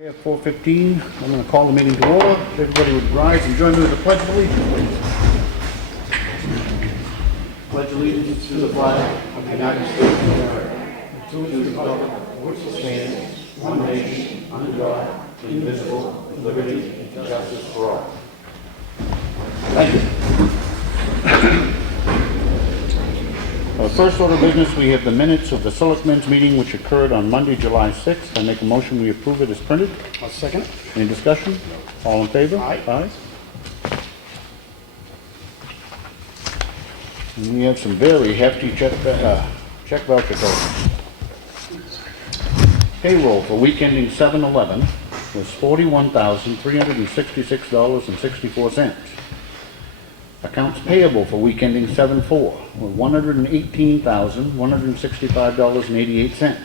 At 4:15, I'm going to call the meeting to order. If everybody would rise and join me with the Pledge of Allegiance, please. Pledge allegiance to the flag of the United States of America, and to the republic for which it stands, one nation, under God, indivisible, with liberty and justice for all. Thank you. First order of business, we have the minutes of the Selectmen's meeting which occurred on Monday, July 6th. I make a motion we approve it as printed. I'll second. Any discussion? All in favor? Aye. Aye. And we have some very hefty check voucher totals. Payroll for week ending 7/11 was $41,366.64. Accounts payable for week ending 7/4 were $118,165.88.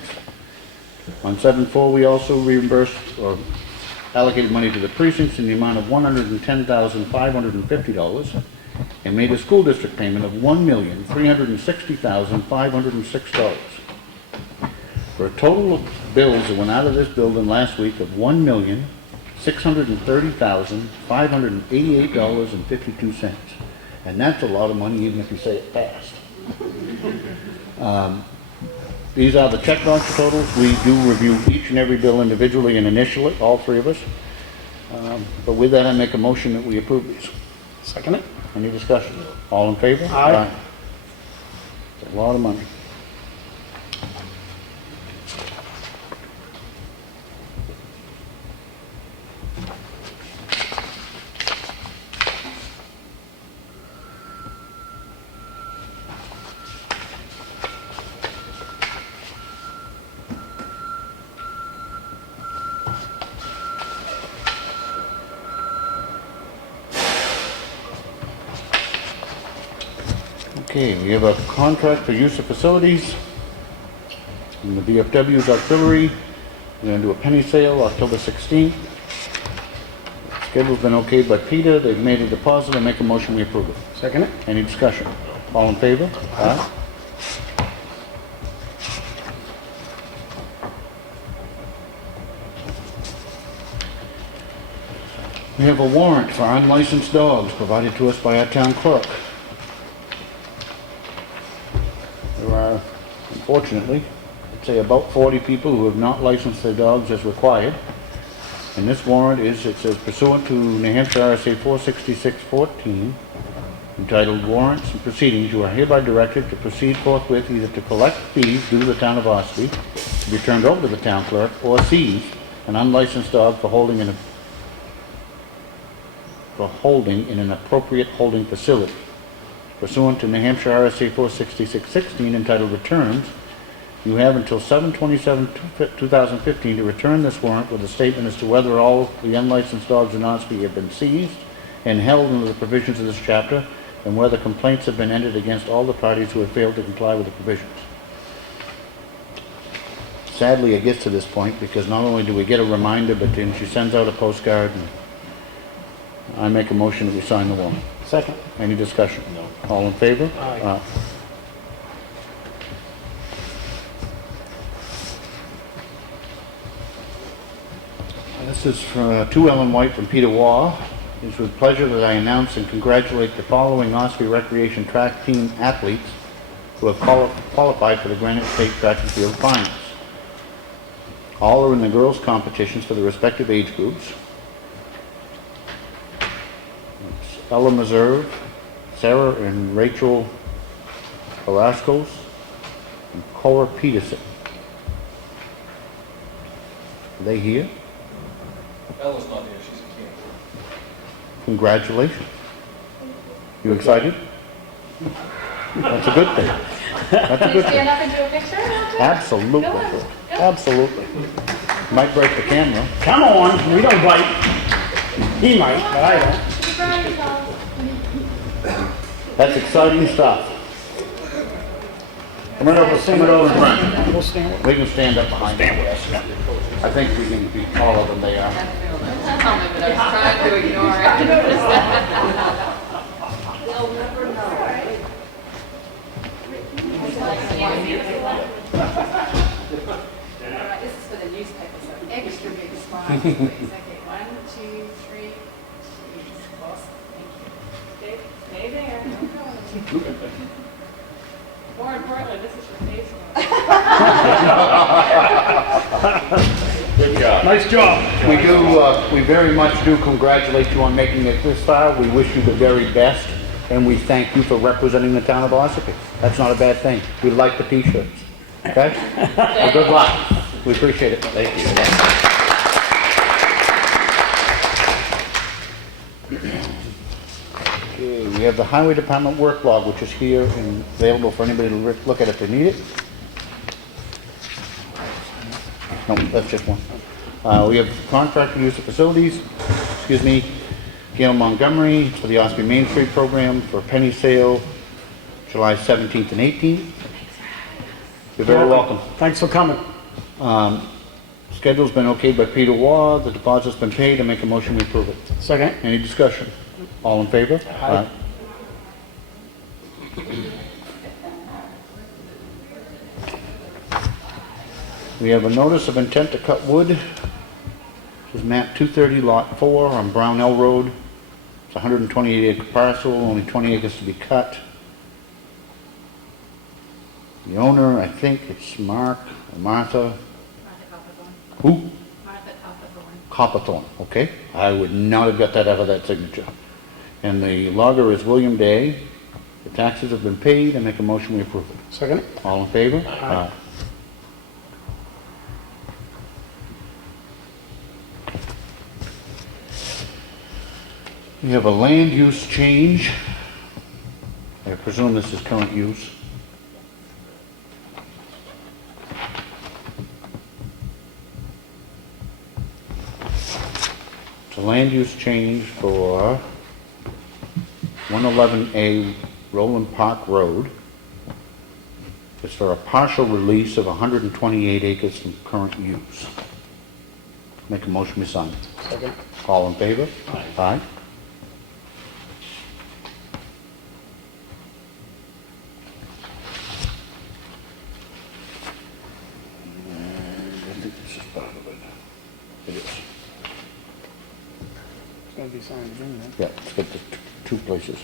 On 7/4, we also reimbursed or allocated money to the precincts in the amount of $110,550 and made a school district payment of $1,360,506 for a total of bills that went out of this building last week of $1,630,588.52. And that's a lot of money, even if you say it fast. These are the check voucher totals. We do review each and every bill individually and initial it, all three of us. But with that, I make a motion that we approve these. Second it. Any discussion? All in favor? Aye. It's a lot of money. Okay, we have a contract for use of facilities in the VFW's auxiliary. We're going to do a penny sale October 16th. Schedule's been okayed by Peter. They've made a deposit. I make a motion we approve it. Second it. Any discussion? All in favor? Aye. We have a warrant for unlicensed dogs provided to us by our town clerk. There are, unfortunately, I'd say about 40 people who have not licensed their dogs as required. And this warrant is, it says pursuant to New Hampshire RSA 466-14, entitled Warrants and Proceedings, you are hereby directed to proceed forthwith either to collect fees due to the town of Ossipee, to be turned over to the town clerk, or seize an unlicensed dog for holding in an appropriate holding facility. Pursuant to New Hampshire RSA 466-16, entitled Returns, you have until 7/27/2015 to return this warrant with a statement as to whether all the unlicensed dogs in Ossipee have been seized and held under the provisions of this chapter, and whether complaints have been entered against all the parties who have failed to comply with the provisions. Sadly, it gets to this point because not only do we get a reminder, but then she sends out a postcard, and I make a motion that we sign the warrant. Second. Any discussion? No. All in favor? Aye. This is to Ellen White from Peter Waugh. It is with pleasure that I announce and congratulate the following Ossipee Recreation Track Team athletes who have qualified for the Granite State Track and Field Finals. All are in the girls' competitions for the respective age groups. Ella Meserve, Sarah and Rachel Carrascos, and Cora Peterson. Are they here? Ella's not here, she's a kid. Congratulations. You excited? That's a good thing. That's a good thing. Stand up and do a picture? Absolutely. Go on. Absolutely. Might break the camera. Come on, we don't bite. He might, but I don't. That's exciting stuff. Come right over in front. We'll stand. We can stand up behind them. I think we can be taller than they are. But I was trying to ignore it. I noticed that. They'll never know. This is for the newspaper, so extra big smile. Wait a second. 1, 2, 3. Jeez. Close. Thank you. Stay there. Don't go. More importantly, this is for Facebook. Good job. Nice job. We very much do congratulate you on making it this far. We wish you the very best, and we thank you for representing the town of Ossipee. That's not a bad thing. We like the t-shirts. Okay? Well, good luck. We appreciate it. Thank you. Okay, we have the Highway Department work log, which is here and available for anybody to look at if they need it. No, that's just one. We have contractor use of facilities, Gail Montgomery for the Ossipee Main Street program for penny sale, July 17th and 18th. You're very welcome. Thanks for coming. Schedule's been okayed by Peter Waugh, the deposit's been paid, I make a motion we approve it. Second. Any discussion? All in favor? Aye. We have a notice of intent to cut wood. This is map 230 lot 4 on Brownell Road. It's a 128 acre parcel, only 20 acres to be cut. The owner, I think it's Mark or Martha. Who? Martha Copperthorne, okay. I would not have got that out of that signature. And the logger is William Day. The taxes have been paid. I make a motion we approve it. Second. All in favor? Aye. We have a land use change. I presume this is current use. It's a land use change for 111A Roland Park Road. It's for a partial release of 128 acres from current use. Make a motion we sign. Second. All in favor? Aye. Aye. I think this is part of it. It is. It's going to be signed June, then. Yeah, it's got the two places.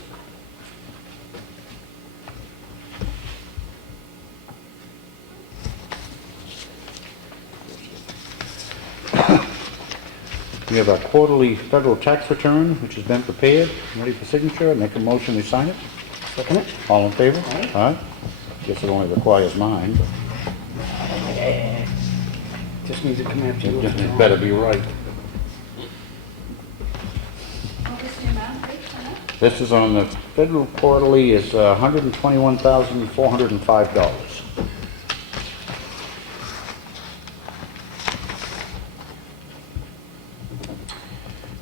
We have a quarterly federal tax return, which has been prepared, ready for signature. I make a motion, we sign it. Second it. All in favor? Aye. Aye. Guess it only requires mine, but Just needs to come after you. it better be right. What was the amount, please, for that? This is on the federal quarterly, is $121,405.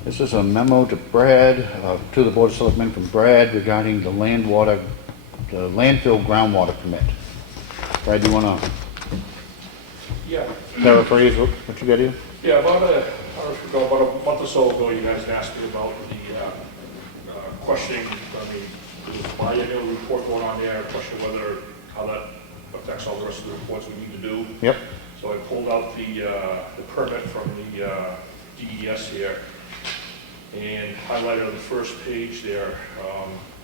This is a memo to Brad, to the Board of Selectmen from Brad regarding the landfill groundwater permit. Brad, do you want to Yeah, paraphrase what you got here? yeah, about a month or so ago, you guys had asked me about the questioning, there's a biennial report going on there, question how that affects all the rest of the reports we need to do. Yep. So I pulled out the permit from the DES here and highlighted on the first page there,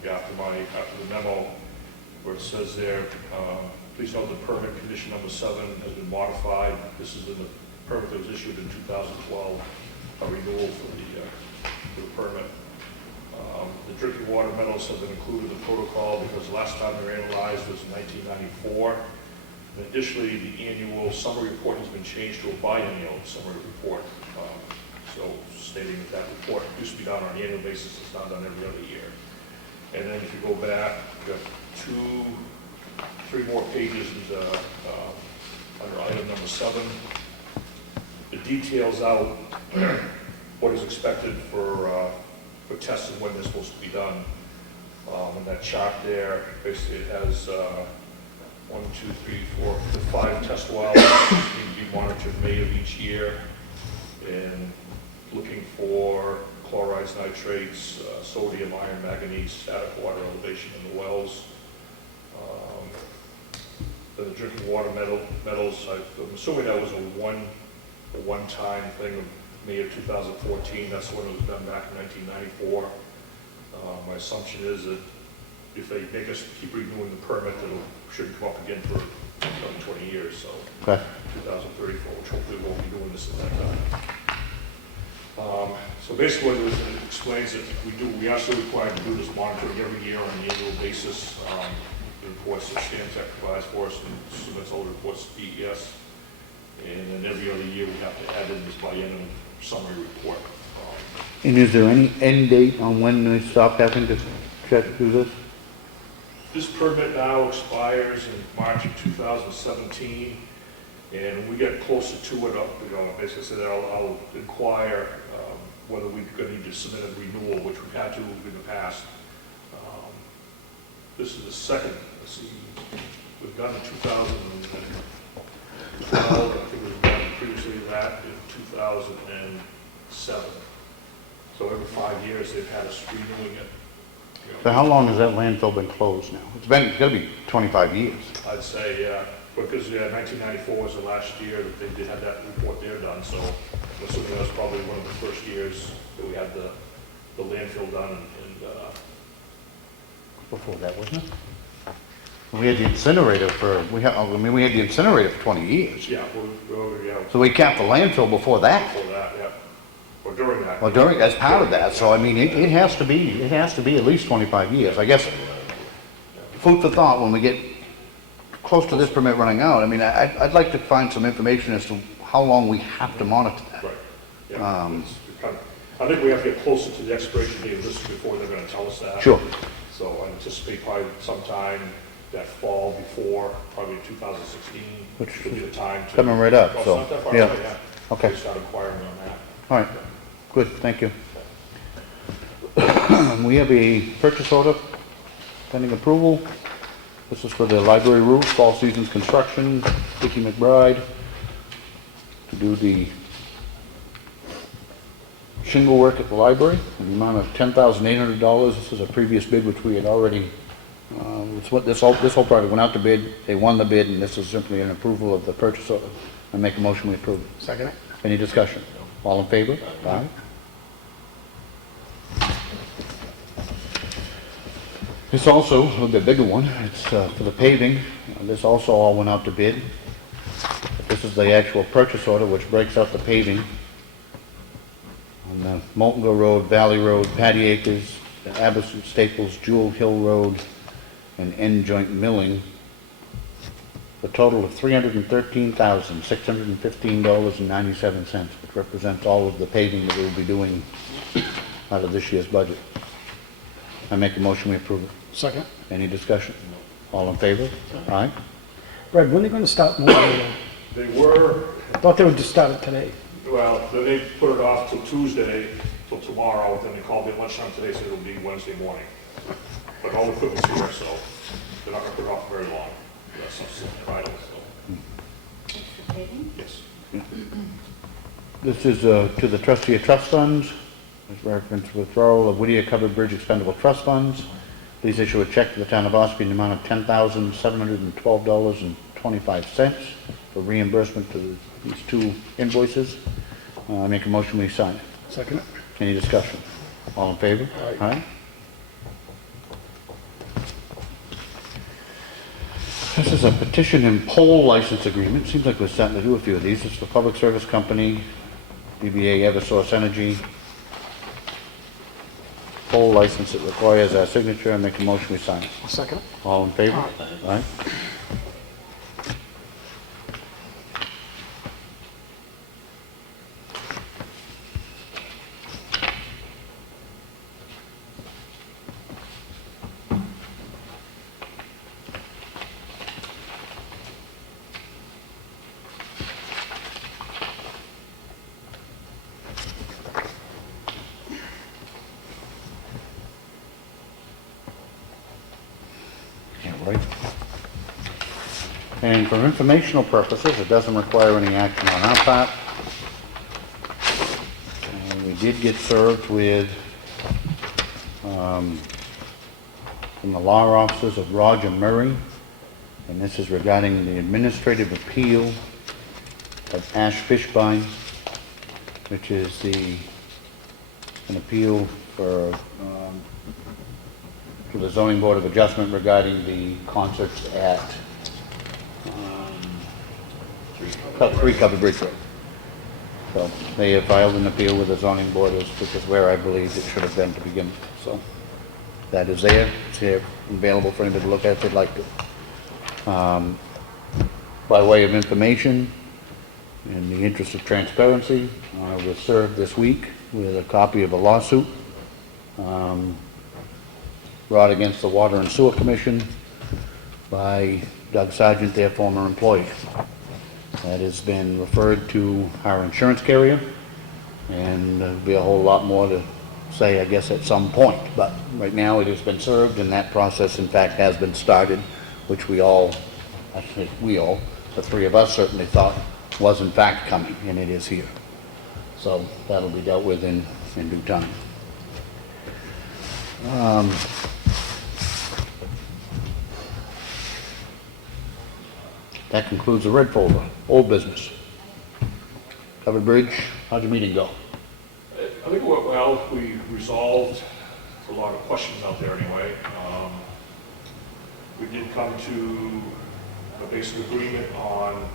after the memo, where it says there, please note the permit condition number 7 has been modified. This is in the permit that was issued in 2012, a renewal for the permit. The drinking water metals have been included in the protocol because the last time they were analyzed was in 1994. And additionally, the annual summary report has been changed to a biennial summary report. So stating that report used to be done on an annual basis, it's not done every other year. And then if you go back, you've got 3 more pages under item number 7. It details out what is expected for tests and when they're supposed to be done. On that chart there, basically it has 1, 2, 3, 4, 5 test wells need to be monitored May of each year, and looking for chlorides, nitrates, sodium, iron, manganese, static water elevation in the wells. The drinking water metals, I'm assuming that was a one-time thing of May of 2014. That's when it was done back in 1994. My assumption is that if they make us keep renewing the permit, it shouldn't come up again for another 20 years, so Okay. 2034, which hopefully we won't be doing this at that time. So basically, what it explains that we are still required to do this monitoring every year on an annual basis. The reports that Stantec provides for us and submits all the reports to DES. And then every other year, we have to add in this biennial summary report. And is there any end date on when they stop having to do this? This permit now expires in March of 2017, and when we get closer to it, basically said I'll inquire whether we're going to need to submit a renewal, which we've had to in the past. This is the second, let's see, we've done in 2012, I think we've done previously that in 2007. So every 5 years, they've had us renewing it. So how long has that landfill been closed now? It's gotta be 25 years. I'd say, yeah, because 1994 was the last year that they did have that report there done, so I'm assuming that was probably one of the first years that we had the landfill done, and Before that, wasn't it? We had the incinerator we had the incinerator for 20 years. yeah, So we capped the landfill before that. before that, yeah, or during that. Well, as part of that, so I mean, it has to be at least 25 years. I guess, food for thought, when we get close to this permit running out, I mean, I'd like to find some information as to how long we have to monitor that. Right, yeah. I think we have to get closer to the expiration date of this before they're gonna tell us that. Sure. So I anticipate probably sometime that fall before, probably 2016, Which should be the time to. coming right up, Oh, it's so, not that far yeah. away, yeah. Okay. They start inquiring on that. All right, good, thank you. We have a purchase order pending approval. This is for the library roof, Fall Seasons Construction, Dickie McBride, to do the shingle work at the library in the amount of $10,800. This is a previous bid which we had already, this whole project went out to bid, they won the bid, and this is simply an approval of the purchase order. I make a motion we approve it. Second it. Any discussion? All in favor? Aye. This also, a little bit bigger one, it's for the paving. This also all went out to bid. This is the actual purchase order which breaks out the paving on the Moltengo Road, Valley Road, Patty Acres, Aberson Staples, Jewel Hill Road, and end joint milling. The total of $313,615.97, which represents all of the paving that we'll be doing out of this year's budget. I make a motion we approve it. Second. Any discussion? All in favor? Aye. Brad, when are they gonna start moving it? They were, I thought they would just start it today. well, then they put it off till Tuesday, till tomorrow, then they called me at lunchtime today, said it'll be Wednesday morning. But all the equipment's here, so they're not gonna put it off very long. That's something vital, so, It's the paving? yes. This is to the trustee of trust funds. This reference withdrawal of Whittier Covered Bridge Expendable Trust Funds. Please issue a check to the town of Ossipee in the amount of $10,712.25 for reimbursement to these two invoices. I make a motion we sign it. Second it. Any discussion? All in favor? Aye. This is a petition and poll license agreement. Seems like we're starting to do a few of these. It's for Public Service Company, DBA Eversource Energy. Poll license, it requires our signature. I make a motion we sign it. Second it. All in favor? Aye. Right. And for informational purposes, it doesn't require any action on our part. And we did get served with, from the law offices of Roger Murray, and this is regarding the administrative appeal of Ash Fishbein which is an appeal for, to the zoning board of adjustment regarding the concerts at, 3 Covered Bridge Road. So they have filed an appeal with the zoning board, which is where I believe it should have been to begin with. So that is there. It's here, available for anybody to look at if they'd like to. By way of information, in the interest of transparency, I was served this week with a copy of a lawsuit brought against the Water and Sewer Commission by Doug Sargent, their former employee. That has been referred to our insurance carrier, and there'll be a whole lot more to say, I guess, at some point. But right now it has been served, and that process, in fact, has been started, which we all, actually we all, the 3 of us certainly thought was in fact coming, and it is here. So that'll be dealt with in due time. That concludes the red folder. Old business. Covered Bridge, how'd your meeting go? I think it went well. We resolved a lot of questions out there anyway. We did come to a basic agreement on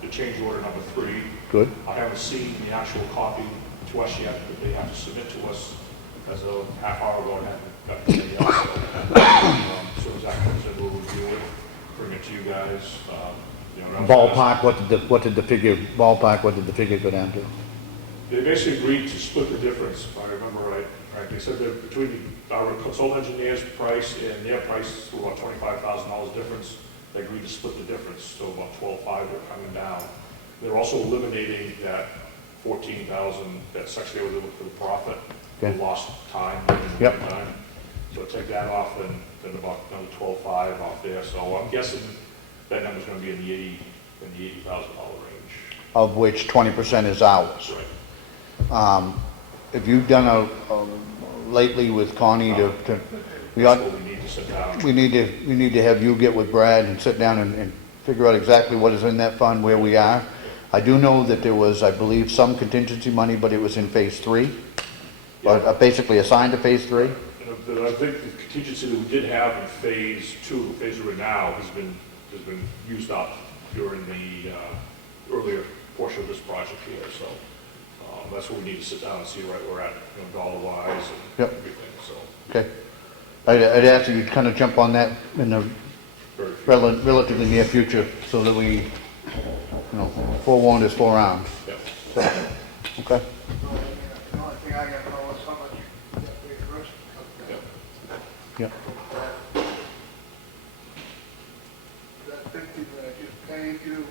the change order number 3. Good. I haven't seen the actual copy to us yet that they have to submit to us, as a half hour ago, and haven't got anything else. So as that comes in, we'll review it, bring it to you guys. Ballpark, what did the figure go down to? They basically agreed to split the difference, if I remember right. They said that between our consultant engineer's price and their price, about $25,000 difference. They agreed to split the difference, so about $12,500 they're coming down. They're also eliminating that $14,000, that section they were looking for the profit, Okay. the lost time, Yep. time. So take that off, and then about another $12,500 off there. So I'm guessing that number's going to be in the $80,000 range. Of which 20% is ours. Right. Have you done lately with Connie we That's what we need to sit down. need to have you get with Brad and sit down and figure out exactly what is in that fund, where we are. I do know that there was, I believe, some contingency money, but it was in phase 3, or basically assigned to phase 3. And I think the contingency that we did have in phase 2, the phase we're in now, has been used up during the earlier portion of this project here. So that's where we need to sit down and see right where we're at, dollar-wise and Yep. everything. So Okay. I'd ask that you kind of jump on that in the very few. relatively near future, so that we, forewarned is forearmed. Yeah. So, okay. The only thing I got to know is how much that reimbursement comes Yeah. Yep. That 50 that I just paid you,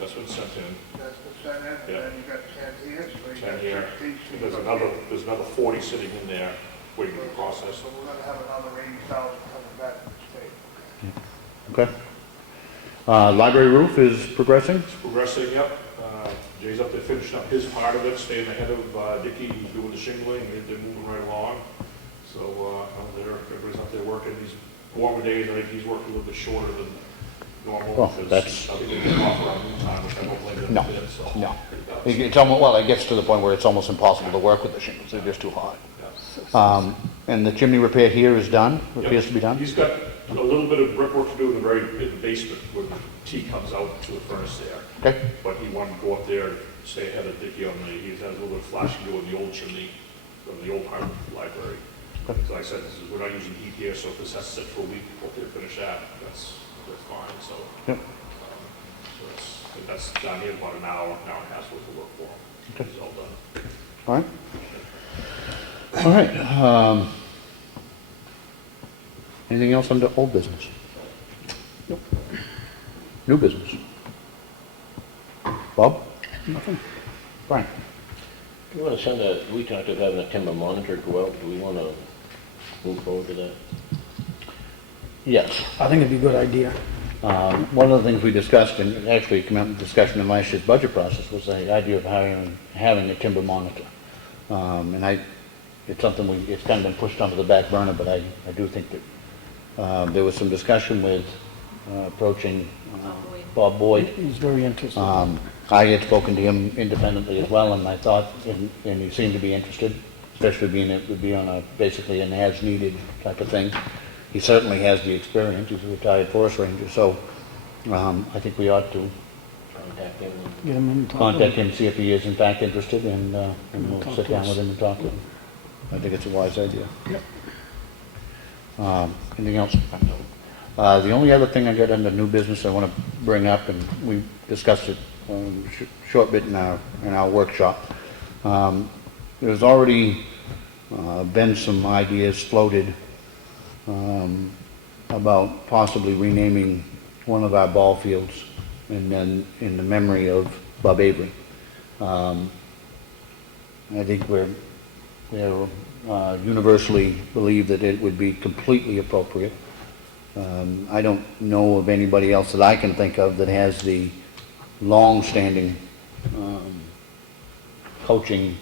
That's been sent in. that's the sent in, and Yeah. then you got 10 here, so you 10 got here. 16. There's another 40 sitting in there waiting to be processed. So we're gonna have another 80,000 coming back from the state. Okay. Library roof is progressing? It's progressing, yep. Jay's up there finishing up his part of it, staying ahead of Dicky, who's doing the shingling. They're moving right along. So everybody's up there working. These warmer days, I think he's working a little bit shorter than normal. Well, because that's- I think they've been off around noon time, which I don't blame them No, a bit, so. no. It's almost, well, it gets to the point where it's almost impossible to work with the shingles. They're just too hot. Yeah. And the chimney repair here is done? Yep. Appears to be done? He's got a little bit of brickwork to do in the basement where the T comes out to the furnace there. Okay. But he wanted to go up there and stay ahead of Dicky on he has a little bit of flashing to do in the old chimney from the old Harvard library. Okay. So like I said, we're not using heat here, so if this has to sit for a week before they finish that, that's fine, so. Yep. So that's down here about an hour and a half worth of work for him. Okay. It's all done. All right. All right. Anything else under old business? Nope. New business? Bob? Nothing. Brian? You want to send we talked about having a timber monitor go out. Do we want to move forward to that? Yes. I think it'd be a good idea. One of the things we discussed, and it actually came up in discussion in last year's budget process, was the idea of having a timber monitor. It's something it's kind of been pushed onto the back burner, but I do think that there was some discussion with approaching Bob Boyd. He's very interested. I had spoken to him independently as well, and I thought, and he seemed to be interested, especially being it would be on a, basically an as-needed type of thing. He certainly has the experience, he's a retired forest ranger, so I think we ought to Contact him. Get him in and talk to contact him, see if he is in fact interested, and we'll Talk sit to down us. with him and talk to him. I think it's a wise idea. Yep. Anything else? The only other thing I got under new business I want to bring up, and we discussed it short bit in our workshop. There's already been some ideas floated about possibly renaming one of our ball fields and then in the memory of Bob Avery. I think we're universally believe that it would be completely appropriate. I don't know of anybody else that I can think of that has the long-standing coaching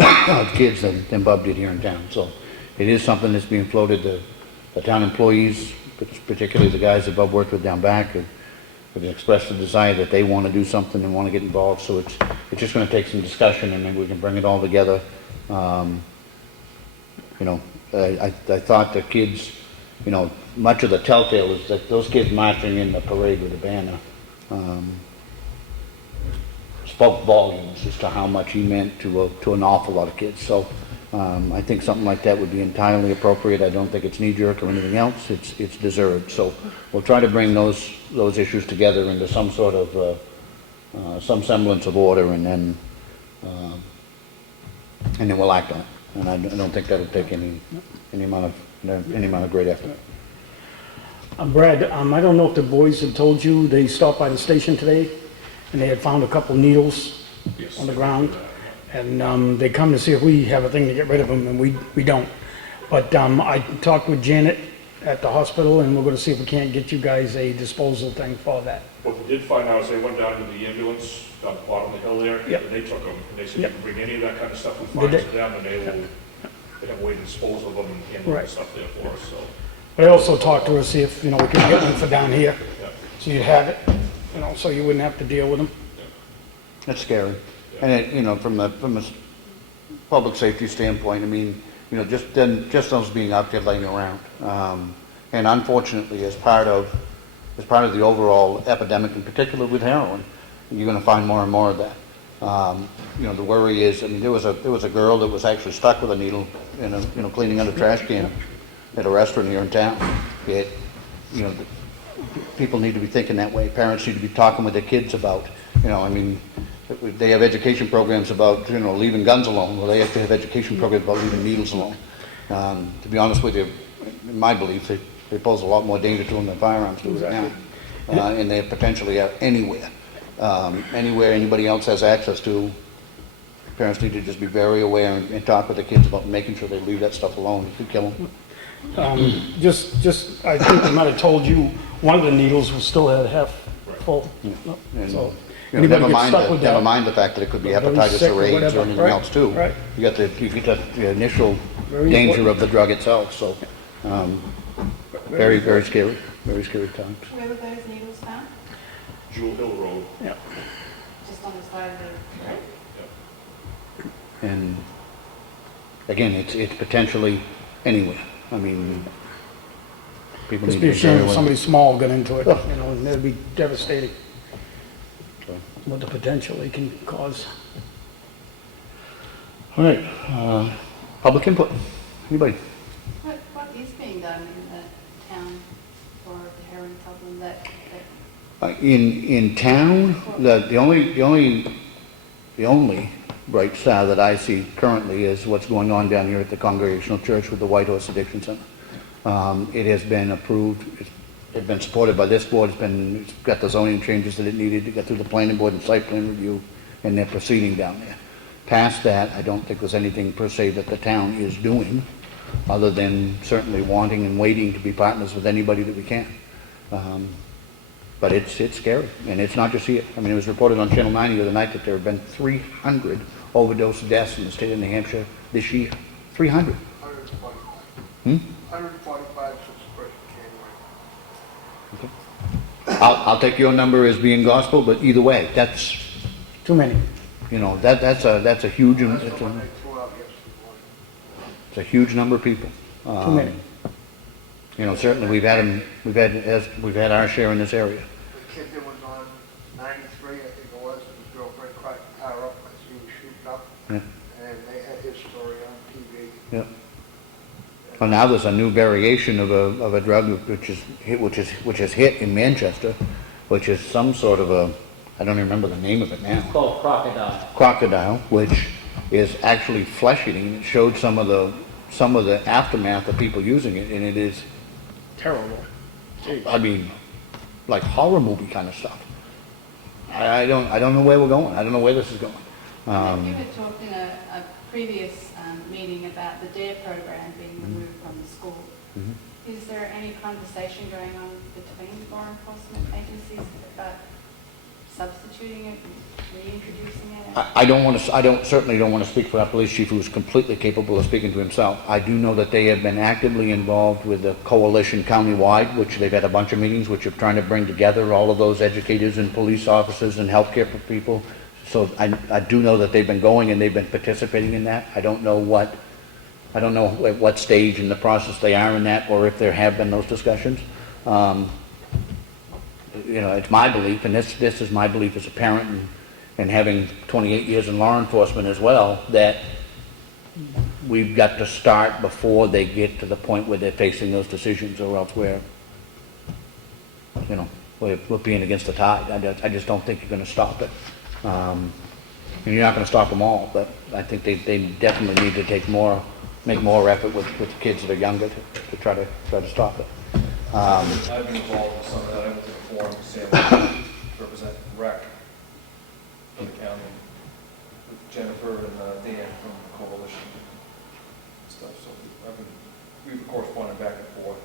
of kids than Bob did here in town. So it is something that's being floated. The town employees, particularly the guys that Bob worked with down back, have expressed the desire that they want to do something and want to get involved. So it's just going to take some discussion, and maybe we can bring it all together. You know, I thought the kids, you know, much of the telltale is that those kids marching in the parade with the banner spoke volumes as to how much he meant to an awful lot of kids. So I think something like that would be entirely appropriate. I don't think it's knee-jerk or anything else. It's deserved. So we'll try to bring those issues together into some sort of some semblance of order, and then we'll act on it. And I don't think that'll take any amount of great effort. Brad, I don't know if the boys have told you, they stopped by the station today and they had found a couple needles Yes. on the ground. And they come to see if we have a thing to get rid of them, and we don't. But I talked with Janet at the hospital, and we're going to see if we can't get you guys a disposal thing for that. What we did find out is they went down to the ambulance down the bottom of the hill there, Yep. and they took them, and they said, Yep. you can bring any of that kind of stuff we find Did to they? them, and they have a way to dispose of them and handle Right. the stuff there for us, so. But I also talked to her, see if, we could get one for down here, Yeah. so you'd have it, so you wouldn't have to deal with them. That's scary. And it, from a public safety standpoint, I mean, just those being out there laying around. And unfortunately, as part of the overall epidemic, in particular with heroin, you're going to find more and more of that. The worry is, I mean, there was a girl that was actually stuck with a needle cleaning out a trash can at a restaurant here in town. People need to be thinking that way. Parents need to be talking with their kids about, I mean, they have education programs about, leaving guns alone. Well, they have to have education programs about leaving needles alone. To be honest with you, in my belief, they pose a lot more danger to them than firearms do right now. And they potentially are anywhere anybody else has access to. Parents need to just be very aware and talk with the kids about making sure they leave that stuff alone. It could kill them. I think they might have told you one of the needles was still at half full. And, So never anybody gets stuck with that, mind the fact that it could be Very hepatitis sick or or AIDS whatever, or anything right, else too. right. You get the initial Very danger important. of the drug itself. So very, very scary. Very scary times. Where were those needles found? Jewel Hill Road. yeah. Just on the side of the road? And again, it's potentially anywhere. I mean, people Just need be to a shame if aware. somebody small got into it, and that'd be devastating, So, what the potential it can cause. all right, public input. Anybody? What is being done in the town for the heroin problem that In town, the only bright star that I see currently is what's going on down here at the Congregational Church with the White Horse Addiction Center. It has been approved, it's been supported by this board, it's got the zoning changes that it needed to get through the planning board and site plan review, and they're proceeding down there. Past that, I don't think there's anything per se that the town is doing, other than certainly wanting and waiting to be partners with anybody that we can. But it's scary, and it's not just here. I mean, it was reported on Channel 9 the other night that there have been 300 overdose deaths in the state of New Hampshire this year. 300. 145 since the first of January. Okay. I'll take your number as being gospel, but either way, that's, Too many. you know, that's a huge, That's it's the one a, they threw out yesterday morning. it's a huge number of people. Too many. You know, certainly we've had our share in this area. The kid that was on 93, I think it was, and his girlfriend cracked the car up because he was shooting up, Yeah. and they had his story on TV. Yeah. Well, now there's a new variation of a drug which is hit in Manchester, which is some sort of a, I don't even remember the name of it now. It's called crocodile. Crocodile, which is actually flesh eating. It showed some of the aftermath of people using it, and it is, Terrible. I mean, like horror movie kind of stuff. I don't know where we're going. I don't know where this is going. You were talking a previous meeting about the DARE program being removed from the school. Is there any conversation going on between law enforcement agencies about substituting it, reintroducing it? I certainly don't want to speak for our police chief, who is completely capable of speaking to himself. I do know that they have been actively involved with the coalition countywide, which they've had a bunch of meetings, which are trying to bring together all of those educators and police officers and healthcare people. So I do know that they've been going and they've been participating in that. I don't know at what stage in the process they are in that, or if there have been those discussions. You know, it's my belief, and this is my belief as a parent and having 28 years in law enforcement as well, that we've got to start before they get to the point where they're facing those decisions, or else we're being against the tide. I just don't think you're going to stop it. And you're not going to stop them all, but I think they definitely need to make more effort with the kids that are younger to try to stop it. I've been involved with some of that. I went to the forum, Sam, represent rec for the county, with Jennifer and Dan from the coalition and stuff. So we've corresponded back and forth.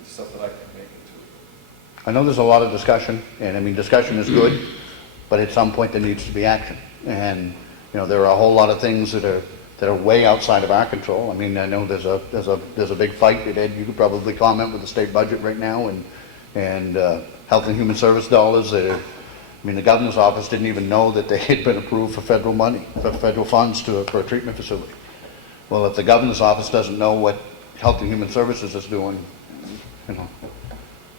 It's stuff that I can make into. I know there's a lot of discussion, and I mean, discussion is good, but at some point there needs to be action. And, you know, there are a whole lot of things that are way outside of our control. I mean, I know there's a big fight that, Ed, you could probably comment, with the state budget right now and Health and Human Service dollars that are, I mean, the governor's office didn't even know that they had been approved for federal money, for federal funds for a treatment facility. Well, if the governor's office doesn't know what Health and Human Services is doing, you know,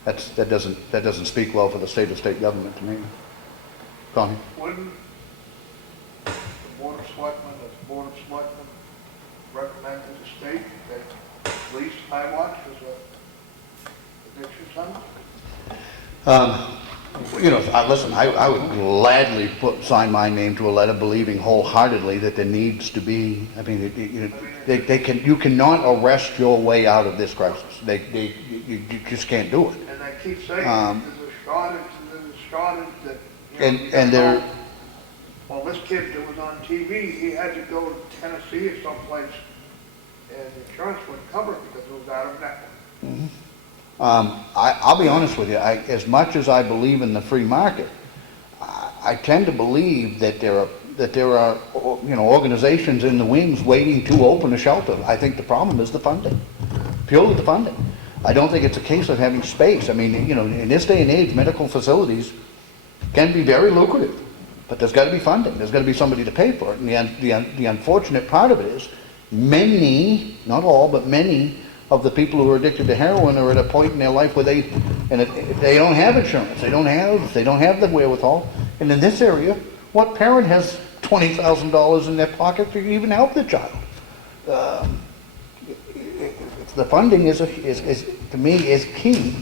that doesn't speak well for the state government to me. Connie? Wouldn't the Board of Selectmen recommend to the state that police high watch as a addiction center? You know, listen, I would gladly sign my name to a letter believing wholeheartedly that there needs to be, I mean, you cannot arrest your way out of this crisis. You just can't do it. And they keep saying there's a shortage that, you know, And they're, well, this kid that was on TV, he had to go to Tennessee or someplace, and the insurance wouldn't cover it because it was out of network. I'll be honest with you, as much as I believe in the free market, I tend to believe that there are you know, organizations in the wings waiting to open a shelter. I think the problem is the funding, purely the funding. I don't think it's a case of having space. I mean, you know, in this day and age, medical facilities can be very lucrative, but there's got to be funding. There's got to be somebody to pay for it. And the unfortunate part of it is many, not all, but many of the people who are addicted to heroin are at a point in their life where they don't have insurance. They don't have the wherewithal. And in this area, what parent has $20,000 in their pocket to even help the child? The funding is to me is key,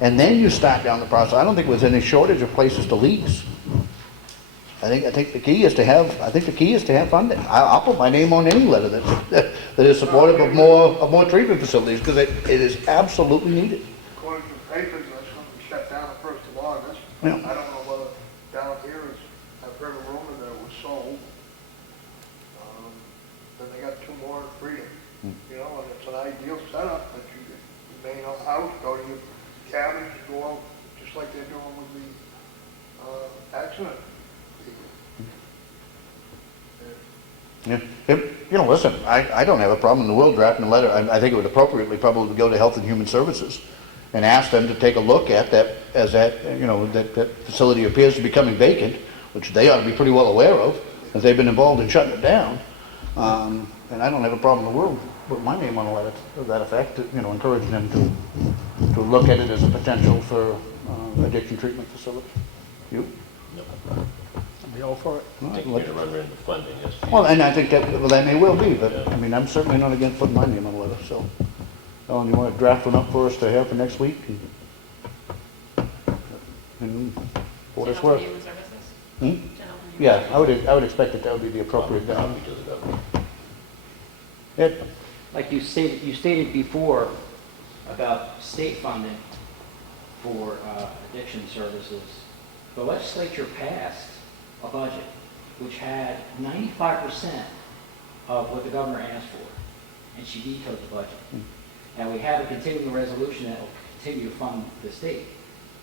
and then you start down the process. I don't think there's any shortage of places to lease. I think the key is to have funding. I'll put my name on any letter that is supportive of more treatment facilities, because it is absolutely needed. According to the papers, that's going to be shut down the 1st of August. Yeah. I don't know whether down here I've heard a rumor that it was sold. Then they got 2 more in Freedom. You know, and it's an ideal setup that you can remain out, go to your cabin, go out, just like they're doing with the accident people. Yeah. You know, listen, I don't have a problem in the world drafting a letter. I think it would appropriately probably go to Health and Human Services and ask them to take a look at that, as that, that facility appears to be becoming vacant, which they ought to be pretty well aware of, as they've been involved in shutting it down. And I don't have a problem in the world with my name on a letter to that effect, encouraging them to look at it as a potential for addiction treatment facility. You? No problem. I'll be all for it. I think you're gonna run into funding this. Well, and I think that may well be, but, I mean, I'm certainly not against putting my name on a letter, so. Ellen, you want to draft one up for us to have for next week? And for what it's worth. General Human Services? Hmm? General Human Yeah, I would expect that would be the appropriate down. Copy to the government. Ed? Like you stated before about state funding for addiction services, the legislature passed a budget which had 95% of what the governor asked for, and she vetoed the budget. Now, we have a continuing resolution that will continue to fund the state,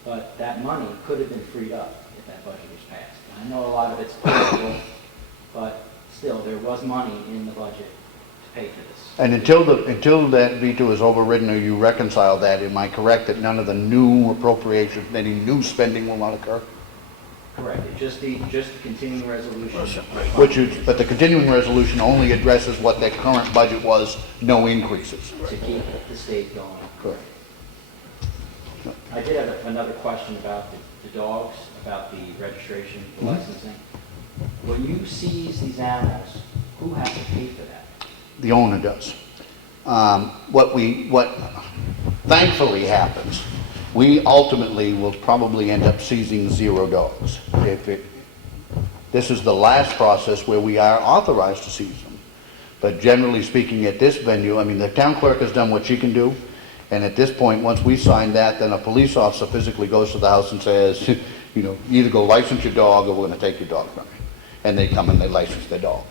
but that money could have been freed up if that budget was passed. And I know a lot of it's political, but still, there was money in the budget to pay for this. And until that veto is overridden or you reconcile that, am I correct that none of the new appropriations, any new spending will not occur? Correct, it's just the continuing resolution. But the continuing resolution only addresses what their current budget was, no increases. To keep the state going. Correct. I did have another question about the dogs, about the registration, the licensing. When you seize these animals, who has to pay for that? The owner does. What thankfully happens, we ultimately will probably end up seizing 0 dogs. This is the last process where we are authorized to seize them. But generally speaking, at this venue, I mean, the town clerk has done what she can do, and at this point, once we sign that, then a police officer physically goes to the house and says, either go license your dog or we're going to take your dog from you. And they come and they license their dog.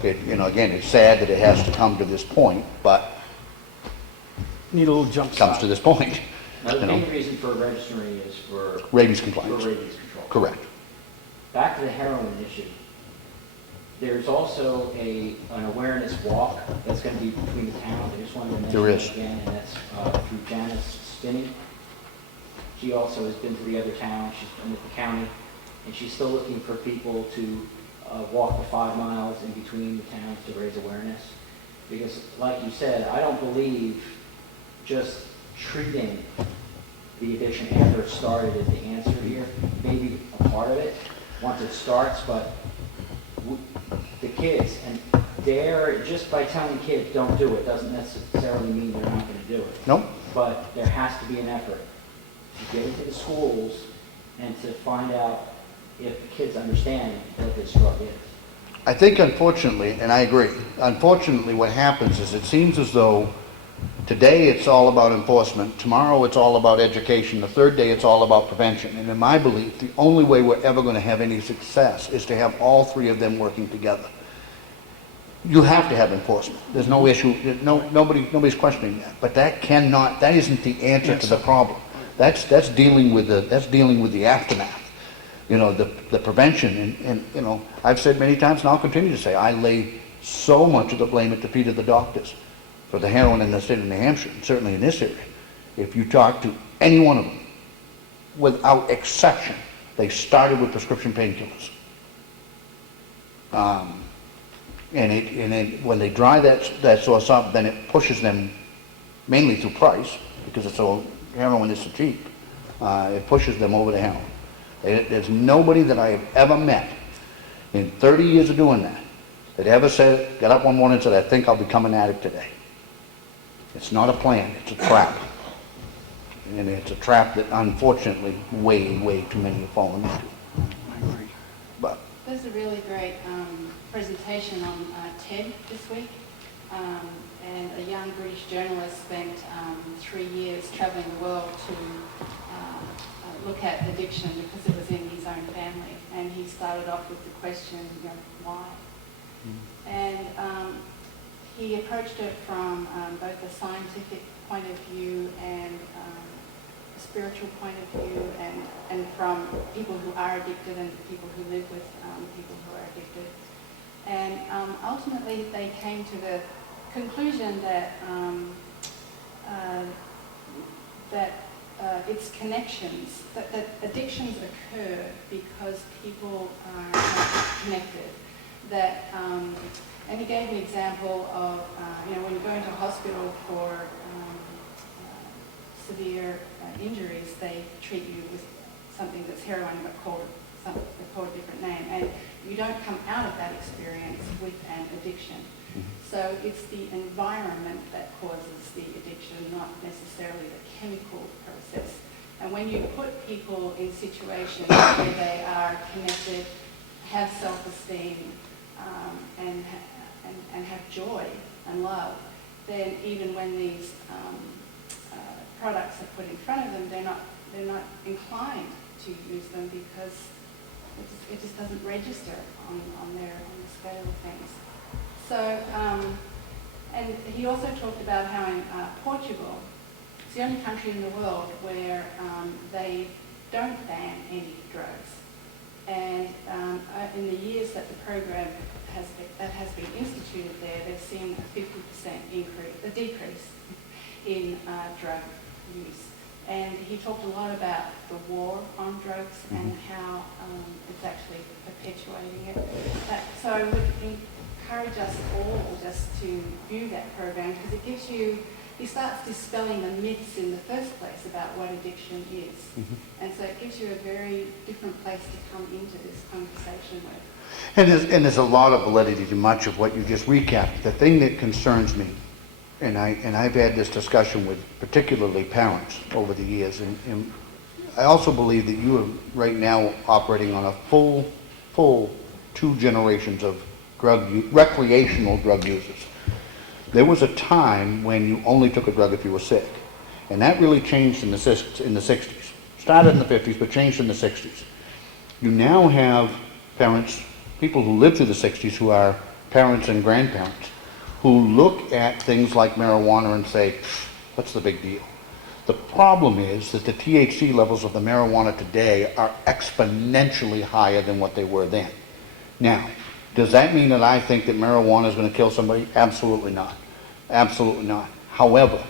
Again, it's sad that it has to come to this point, but Need a little jump it comes start. to this point. Now, the main reason for registering is for Rabies your compliance. rabies control. Correct. Back to the heroin issue. There's also an awareness walk that's going to be between the towns. I just wanted to mention There that is. again, and that's through Janice Spinney. She also has been to the other towns. She's been with the county, and she's still looking for people to walk the 5 miles in between the towns to raise awareness. Because, like you said, I don't believe just treating the addiction after it started is the answer here. Maybe a part of it once it starts, but the kids, and just by telling kids don't do it doesn't necessarily mean they're not going to do it. Nope. But there has to be an effort to get into the schools and to find out if the kids understand what this drug is. I think unfortunately, and I agree, unfortunately what happens is it seems as though today it's all about enforcement, tomorrow it's all about education, the third day it's all about prevention. And in my belief, the only way we're ever going to have any success is to have all 3 of them working together. You have to have enforcement. There's no issue, nobody's questioning that. But that isn't the answer to the problem. That's dealing with the aftermath. The prevention, and I've said many times, and I'll continue to say, I lay so much of the blame at the feet of the doctors for the heroin in the state of New Hampshire, and certainly in this area. If you talk to any one of them, without exception, they started with prescription painkillers. And when they dry that source up, then it pushes them, mainly through price, because heroin is so cheap, it pushes them over the heroin. There's nobody that I have ever met in 30 years of doing that ever got up one morning and said, I think I'll become an addict today. It's not a plan, it's a trap. And it's a trap that unfortunately way too many have fallen into. I agree. But There's a really great presentation on TED this week. And a young British journalist spent 3 years travelling the world to look at addiction because it was in his own family. And he started off with the question, why? And he approached it from both a scientific point of view and a spiritual point of view, and from people who are addicted and people who live with people who are addicted. And ultimately they came to the conclusion that that it's connections, that addictions occur because people are not connected. That, and he gave an example of, when you go into hospital for severe injuries, they treat you with something that's heroin but they call it a different name, and you don't come out of that experience with an addiction. So it's the environment that causes the addiction, not necessarily the chemical process. And when you put people in situations where they are connected, have self-esteem, and have joy and love, then even when these products are put in front of them, they're not inclined to use them because it just doesn't register on the scale of things. So, and he also talked about how in Portugal, it's the only country in the world where they don't ban any drugs. And in the years that the program has been instituted there, they've seen a 50% decrease in drug use. And he talked a lot about the war on drugs and how it's actually perpetuating it. So I would encourage us all just to view that program because it gives you, he starts dispelling the myths in the first place about what addiction is. And so it gives you a very different place to come into this conversation with. And there's a lot of validity to much of what you just recapped. The thing that concerns me, and I've had this discussion with particularly parents over the years, and I also believe that you are right now operating on a full 2 generations of recreational drug users. There was a time when you only took a drug if you were sick, and that really changed in the 60s. Started in the 50s, but changed in the 60s. You now have parents, people who lived through the 60s, who are parents and grandparents, who look at things like marijuana and say, what's the big deal? The problem is that the THC levels of the marijuana today are exponentially higher than what they were then. Now, does that mean that I think that marijuana is going to kill somebody? Absolutely not. Absolutely not. However,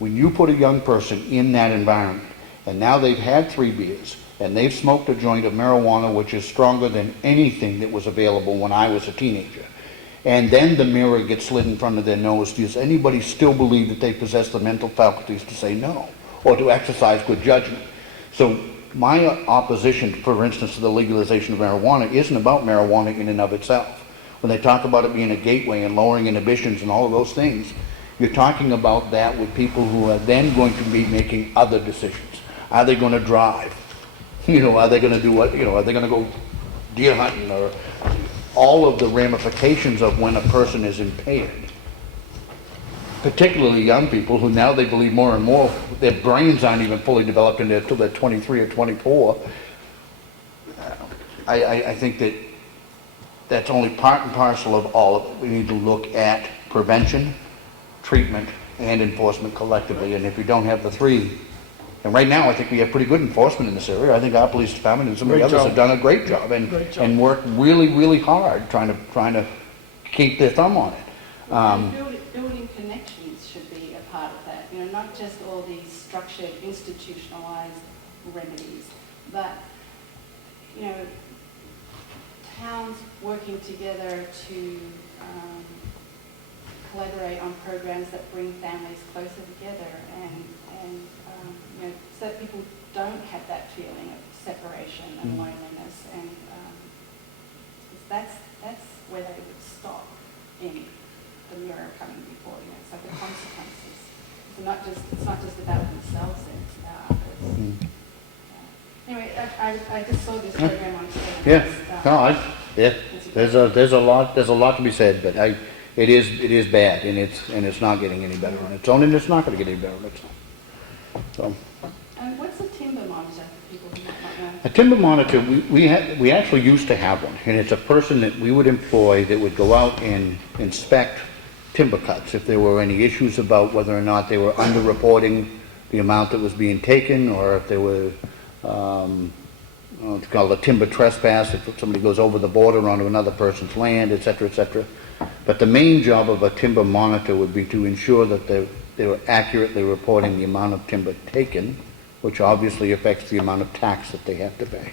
when you put a young person in that environment, and now they've had 3 beers, and they've smoked a joint of marijuana which is stronger than anything that was available when I was a teenager, and then the mirror gets slid in front of their nose, does anybody still believe that they possess the mental faculties to say no, or to exercise good judgment? So my opposition, for instance, to the legalization of marijuana isn't about marijuana in and of itself. When they talk about it being a gateway and lowering inhibitions and all of those things, you're talking about that with people who are then going to be making other decisions. Are they going to drive? Are they going to do what? Are they going to go deer hunting, or all of the ramifications of when a person is impaired? Particularly young people who now they believe more and more their brains aren't even fully developed until they're 23 or 24. I think that that's only part and parcel of all of it. We need to look at prevention, treatment, and enforcement collectively. And if we don't have the 3, and right now I think we have pretty good enforcement in this area. I think our police department and some of the others have done a great job and worked really, really hard trying to keep their thumb on it. And building connections should be a part of that. Not just all these structured, institutionalized remedies, but towns working together to collaborate on programs that bring families closer together and so that people don't have that feeling of separation and loneliness, and that's where they would stop in the mirror coming before you. So the consequences. It's not just about themselves, it's about others. Anyway, I just saw this program on TV. There's a lot to be said, but it is bad, and it's not getting any better on its own, and it's not going to get any better on its own. So. And what's a timber monitor for people who might not know? A timber monitor, we actually used to have one, and it's a person that we would employ that would go out and inspect timber cuts if there were any issues about whether or not they were underreporting the amount that was being taken, or if there were it's called a timber trespass, if somebody goes over the border onto another person's land, etc., etc. But the main job of a timber monitor would be to ensure that they were accurately reporting the amount of timber taken, which obviously affects the amount of tax that they have to pay.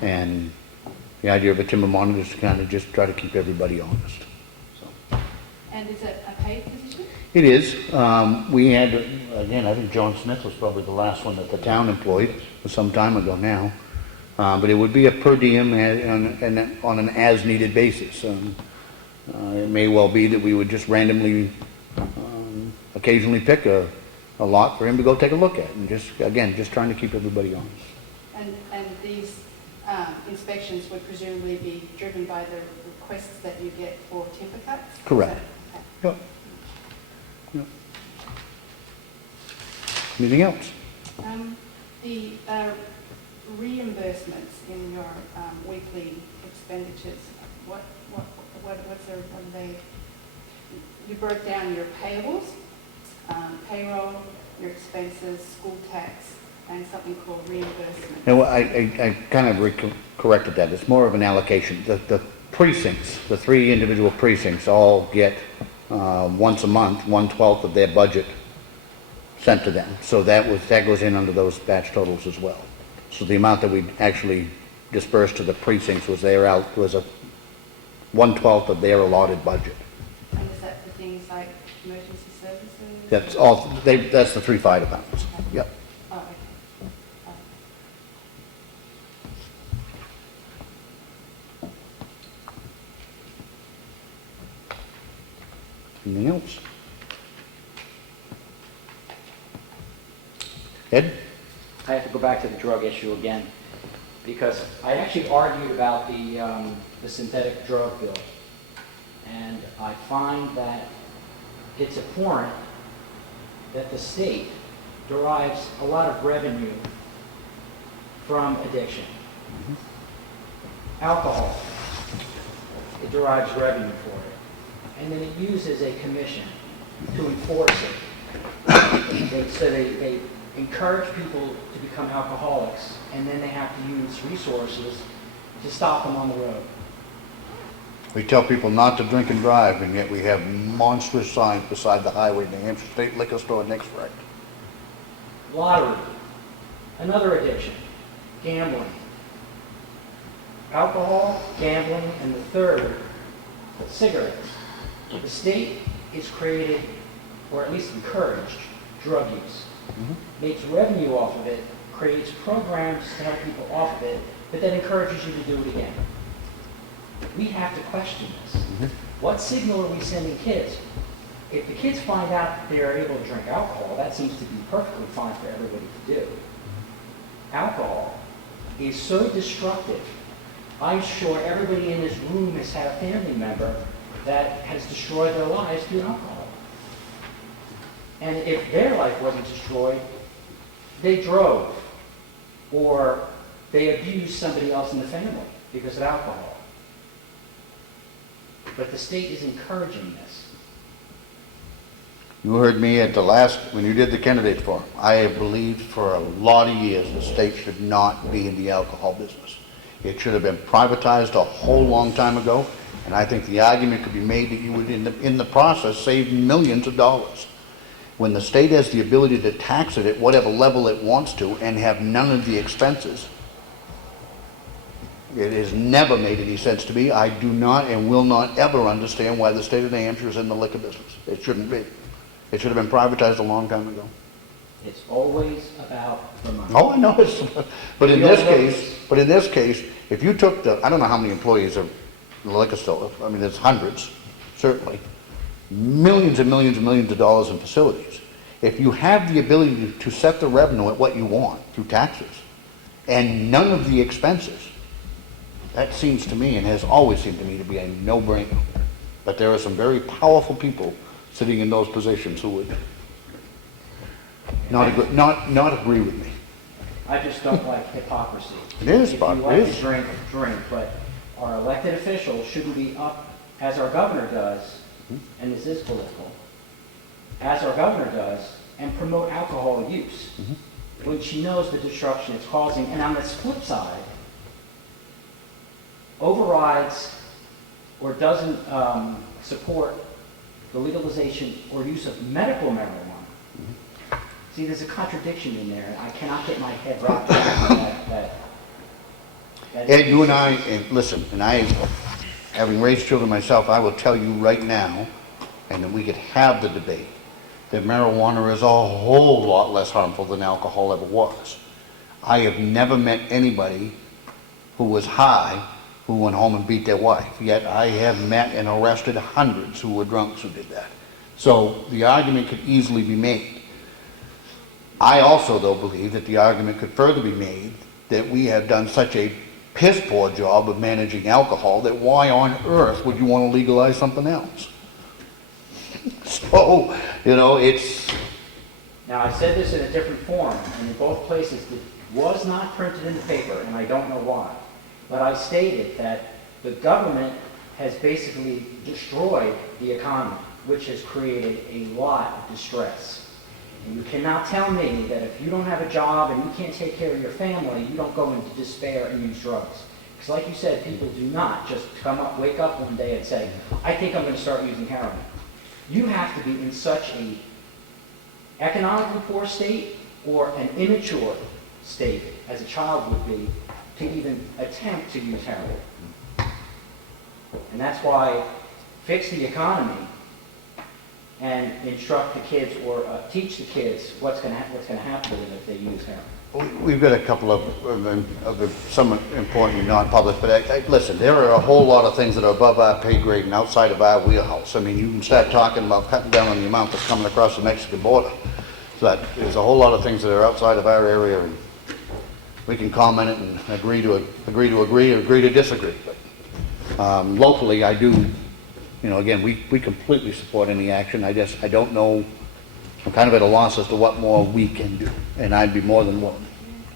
And the idea of a timber monitor is to kind of just try to keep everybody honest. So. And is it a paid position? It is. We had, again, I think John Smith was probably the last one that the town employed, it was some time ago now. But it would be a per diem and on an as-needed basis. It may well be that we would just randomly, occasionally pick a lot for him to go take a look at, and just, again, just trying to keep everybody honest. And these inspections would presumably be driven by the requests that you get for timber cuts? Correct. Okay. Yep. Yep. Anything else? The reimbursements in your weekly expenditures, what are they? You broke down your payables, payroll, your expenses, school tax, and something called reimbursement. No, I kind of corrected that. It's more of an allocation. The precincts, the 3 individual precincts all get once a month, 1/12 of their budget sent to them. So that goes in under those batch totals as well. So the amount that we actually dispersed to the precincts was a 1/12 of their allotted budget. And is that for things like emergency services? That's all. That's the 3 fire departments. Yep. Oh, okay. Anything else? Ed? I have to go back to the drug issue again, because I actually argued about the synthetic drug bill, and I find that it's abhorrent that the state derives a lot of revenue from addiction. Alcohol, it derives revenue for it, and then it uses a commission to enforce it. So they encourage people to become alcoholics, and then they have to use resources to stop them on the road. We tell people not to drink and drive, and yet we have monstrous signs beside the highway, New Hampshire State Liquor Store next right. Lottery, another addiction, gambling. Alcohol, gambling, and the third, cigarettes. The state is created, or at least encouraged, drug use. Makes revenue off of it, creates programs to help people off of it, but then encourages you to do it again. We have to question this. What signal are we sending kids? If the kids find out that they are able to drink alcohol, that seems to be perfectly fine for everybody to do. Alcohol is so destructive. I'm sure everybody in this room has had a family member that has destroyed their lives through alcohol. And if their life wasn't destroyed, they drove or they abused somebody else in the family because of alcohol. But the state is encouraging this. You heard me at the last, when you did the candidates forum. I have believed for a lot of years the state should not be in the alcohol business. It should have been privatized a whole long time ago, and I think the argument could be made that you would, in the process, save millions of dollars. When the state has the ability to tax it at whatever level it wants to and have none of the expenses, it has never made any sense to me. I do not and will not ever understand why the state of New Hampshire is in the liquor business. It shouldn't be. It should have been privatized a long time ago. It's always about the money. Oh, I know. But in this case, if you took I don't know how many employees are in the liquor store. I mean, there's hundreds, certainly. Millions and millions and millions of dollars in facilities. If you have the ability to set the revenue at what you want through taxes and none of the expenses, that seems to me and has always seemed to me to be a no-brainer. But there are some very powerful people sitting in those positions who would not agree with me. I just don't like hypocrisy. It is, If Bob, you it like is. to drink, but our elected officials shouldn't be up, as our governor does, and this is political, as our governor does, and promote alcohol use when she knows the destruction it's causing. And on the flip side, overrides or doesn't support the legalization or use of medical marijuana. See, there's a contradiction in there, and I cannot get my head wrapped around that. Ed, you and I, and listen, and I, having raised children myself, I will tell you right now, and then we could have the debate, that marijuana is a whole lot less harmful than alcohol ever was. I have never met anybody who was high who went home and beat their wife, yet I have met and arrested hundreds who were drunks who did that. So the argument could easily be made. I also, though, believe that the argument could further be made that we have done such a piss-poor job of managing alcohol that why on earth would you want to legalize something else? So, you know, it's... Now, I said this in a different form, and in both places it was not printed in the paper, and I don't know why. But I stated that the government has basically destroyed the economy, which has created a lot of distress. And you cannot tell me that if you don't have a job and you can't take care of your family, you don't go into despair and use drugs. Because like you said, people do not just wake up one day and say, I think I'm going to start using heroin. You have to be in such a economically poor state or an immature state, as a child would be, to even attempt to use heroin. And that's why fix the economy and instruct the kids or teach the kids what's going to happen to them if they use heroin. We've got a couple of some important non-public, but listen, there are a whole lot of things that are above our pay grade and outside of our wheelhouse. I mean, you can start talking about cutting down on the amount that's coming across the Mexican border. So that there's a whole lot of things that are outside of our area, and we can comment it and agree to agree or agree to disagree. But locally, I do. You know, again, we completely support any action. I don't know, I'm kind of at a loss as to what more we can do, and I'd be more than willing.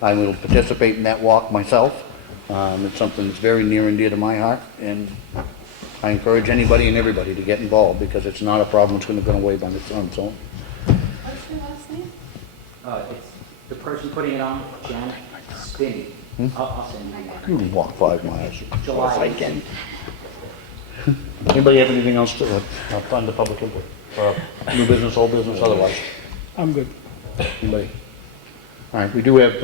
I will participate in that walk myself. It's something that's very near and dear to my heart, and I encourage anybody and everybody to get involved because it's not a problem that's going to go away on its own. What's your last name? It's the person putting it on, Janet Spinney. I'll send you that. You can walk 5 miles. July. Anybody have anything else to fund the public input? New business, old business, otherwise? I'm good. Anybody? All right, we do have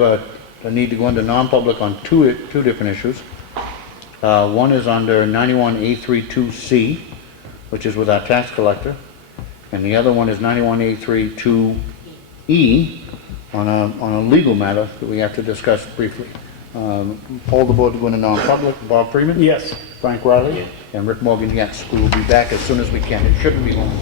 a need to go into non-public on two different issues. One is under 91A32C, which is with our tax collector, and the other one is 91A32E on a legal matter that we have to discuss briefly. Hold the board to go into non-public. Bob Freeman? Yes. Frank Riley? And Rick Morgan, yes. We will be back as soon as we can. It shouldn't be long.